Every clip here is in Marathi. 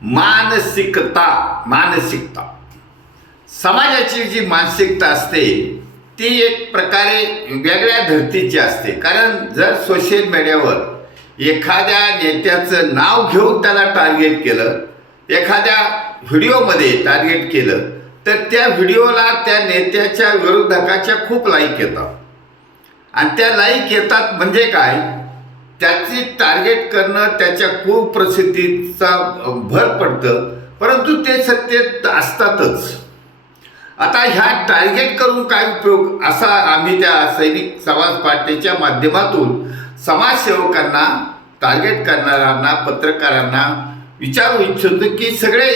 मानसिकता समाजाची जी मानसिकता असते ती एक प्रकारे वेगळ्या धर्तीची असते. कारण जर सोशल मीडियावर एखाद्या नेत्याचं नाव घेऊन त्याला टार्गेट केलं, एखाद्या व्हिडिओमध्ये टार्गेट केलं, तर त्या व्हिडिओला त्या नेत्याच्या विरोधकाच्या खूप लाईक येतात. आणि त्या लाईक येतात म्हणजे काय, त्याची टार्गेट करणं त्याच्या कुप्रसिद्धीचा भर पडतं. परंतु ते सत्य असतातच. आता ह्या टार्गेट करून काय उपयोग, असा आम्ही त्या सैनिक समाज पार्टीच्या माध्यमातून समाजसेवकांना, टार्गेट करणाऱ्यांना, पत्रकारांना विचारू इच्छितो की सगळे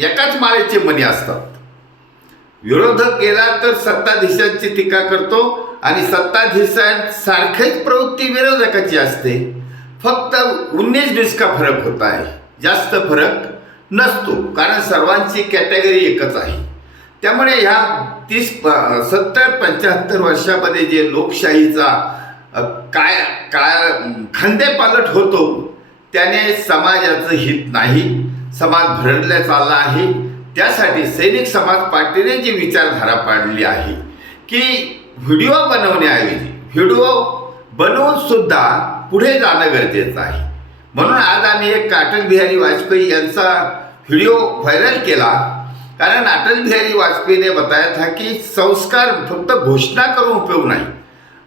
एकाच माळेचे मणी असतात. विरोधक केला तर सत्ताधीशांची टीका करतो आणि सत्ताधीशांसारखीच प्रवृत्ती विरोधकाची असते. फक्त 19-20 का फरक होता है, जास्त फरक नसतो. कारण सर्वांची कॅटेगरी एकच आहे. त्यामुळे ह्या 70-75 वर्षामध्ये जे लोकशाहीचा काय खांदेपालट होतो त्याने समाजाचं हित नाही, समाज भरडला चालला आहे. त्यासाठी सैनिक समाज पार्टीने जी विचारधारा पाडली आहे की व्हिडिओ बनवण्याऐवजी व्हिडिओ बनवून सुद्धा पुढे जाणं गरजेचं आहे. म्हणून आज आम्ही एक अटल बिहारी वाजपेयी यांचा व्हिडिओ व्हायरल केला. कारण अटल बिहारी वाजपेयीने बताया था की संस्कार फक्त घोषणा करून उपयोग नाही,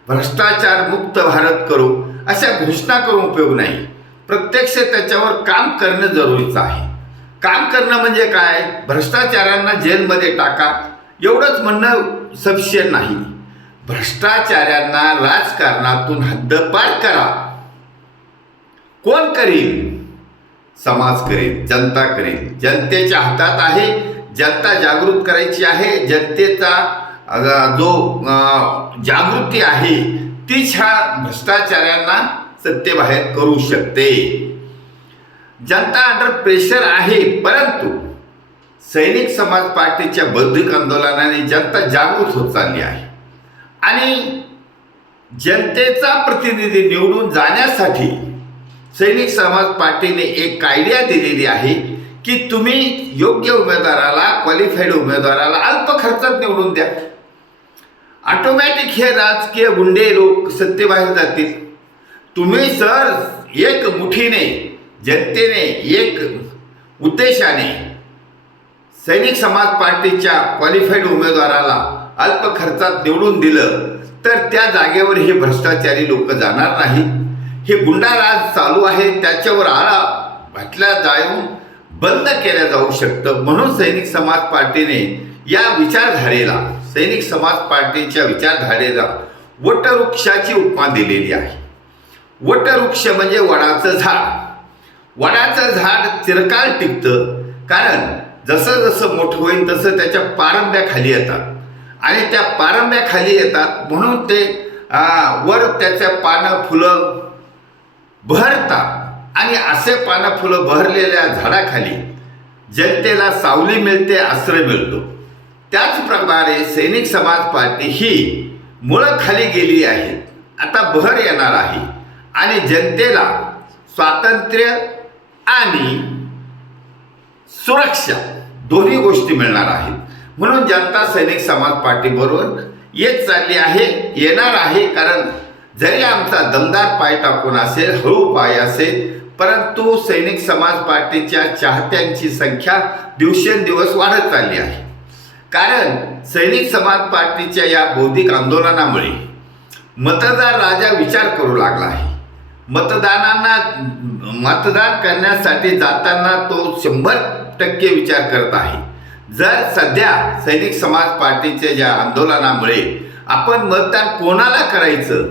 भ्रष्टाचार मुक्त भारत करो अशा घोषणा करून उपयोग नाही, प्रत्यक्ष त्याच्यावर काम करणं जरुरीचं आहे. काम करणं म्हणजे काय, भ्रष्टाचारांना जेलमध्ये टाका एवढंच म्हणणं सफिशियंट नाही. भ्रष्टाचारांना राजकारणातून हद्दपार करा. कोण करील, समाज करेल, जनता करेल. जनतेच्या हातात आहे, जनता जागृत करायची आहे. जनतेचा जो जागृती आहे तीच ह्या भ्रष्टाचारांना सत्तेबाहेर करू शकते. जनता अंडर प्रेशर आहे, परंतु सैनिक समाज पार्टीच्या बौद्धिक आंदोलनाने जनता जागृत होत चालली आहे. आणि जनतेचा प्रतिनिधी निवडून जाण्यासाठी सैनिक समाज पार्टीने एक आयडिया दिलेली आहे की तुम्ही योग्य उमेदवाराला, क्वालिफाईड उमेदवाराला अल्प खर्चात निवडून द्या. ऑटोमॅटिक हे राजकीय गुंडे लोक सत्तेबाहेर जातील. तुम्ही सर एक मुठीने, जनतेने एक उद्देशाने सैनिक समाज पार्टीच्या क्वालिफाईड उमेदवाराला अल्प खर्चात निवडून दिलं तर त्या जागेवर हे भ्रष्टाचारी लोक जाणार नाहीत. हे गुंडाराज चालू आहे, त्याच्यावर आळा घातला जाऊन बंद केलं जाऊ शकतं. म्हणून सैनिक समाज पार्टीने या विचारधारेला, सैनिक समाज पार्टीच्या विचारधारेला वटवृक्षाची उपमा दिलेली आहे. वटवृक्ष म्हणजे वडाचं झाड. वडाचं झाड चिरकाल टिकतं, कारण जसं जसं मोठं होईल तसं त्याच्या पारंब्या खाली येतात आणि त्या पारंब्या खाली येतात म्हणून ते वर त्याच्या पानं फुलं बहरतात. आणि असे पानं फुलं बहरलेल्या झाडाखाली जनतेला सावली मिळते, आश्रय मिळतो. त्याचप्रकारे सैनिक समाज पार्टी ही मुळं खाली गेली आहेत, आता बहर येणार आहे आणि जनतेला स्वातंत्र्य आणि सुरक्षा दोन्ही गोष्टी मिळणार आहेत. म्हणून जनता सैनिक समाज पार्टीबरोबर येत चालली आहे, येणार आहे. कारण जरी आमचा दमदार पाय टाकून असेल, हळू पाय असेल, परंतु सैनिक समाज पार्टीच्या चाहत्यांची संख्या दिवसेंदिवस वाढत चालली आहे. कारण सैनिक समाज पार्टीच्या या बौद्धिक आंदोलनामुळे मतदार राजा विचार करू लागला आहे. मतदान करण्यासाठी जाताना तो 100% विचार करत आहे. जर सध्या सैनिक समाज पार्टीच्या ज्या आंदोलनामुळे आपण मतदान कोणाला करायचं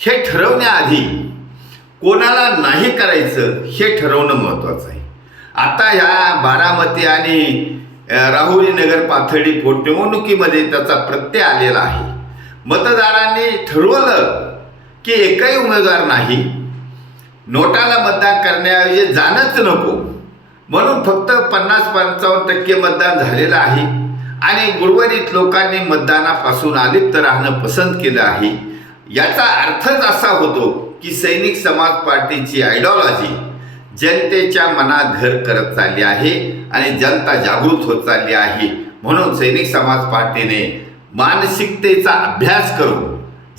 हे ठरवण्याआधी कोणाला नाही करायचं हे ठरवणं महत्त्वाचं आहे. आता ह्या बारामती आणि राहुरी नगर पाथर्डी पोटनिवडणुकीमध्ये त्याचा प्रत्यय आलेला आहे. मतदारांनी ठरवलं की एकही उमेदवार नाही, नोटाला मतदान करण्याऐवजी जाणंच नको, म्हणून फक्त 50-55% मतदान झालेलं आहे आणि उर्वरित लोकांनी मतदानापासून अलिप्त राहणं पसंत केलं आहे. याचा अर्थच असा होतो की सैनिक समाज पार्टीची आयडिओलॉजी जनतेच्या मनात घर करत चालली आहे आणि जनता जागृत होत चालली आहे. म्हणून सैनिक समाज पार्टीने मानसिकतेचा अभ्यास करून,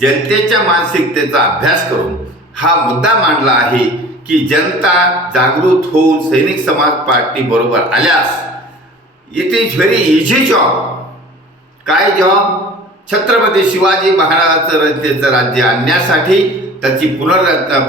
जनतेच्या मानसिकतेचा अभ्यास करून हा मुद्दा मांडला आहे की जनता जागृत होऊन सैनिक समाज पार्टी बरोबर आल्यास it is very easy job. काय जॉब? छत्रपती शिवाजी महाराजांचं राज्य आणण्यासाठी, त्याची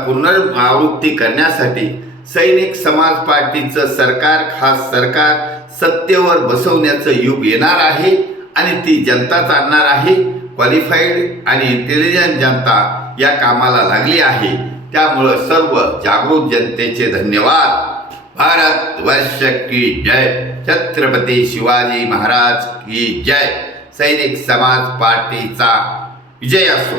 पुनरावृत्ती करण्यासाठी सैनिक समाज पार्टीचं सरकार, खास सरकार सत्तेवर बसवण्याचं युग येणार आहे आणि ती जनताच आणणार आहे. क्वालिफाईड आणि इंटेलिजंट जनता या कामाला लागली आहे. त्यामुळं सर्व जागृत जनतेचे धन्यवाद. भारत वर्ष की जय. छत्रपती शिवाजी महाराज की जय. सैनिक समाज पार्टीचा विजय असो.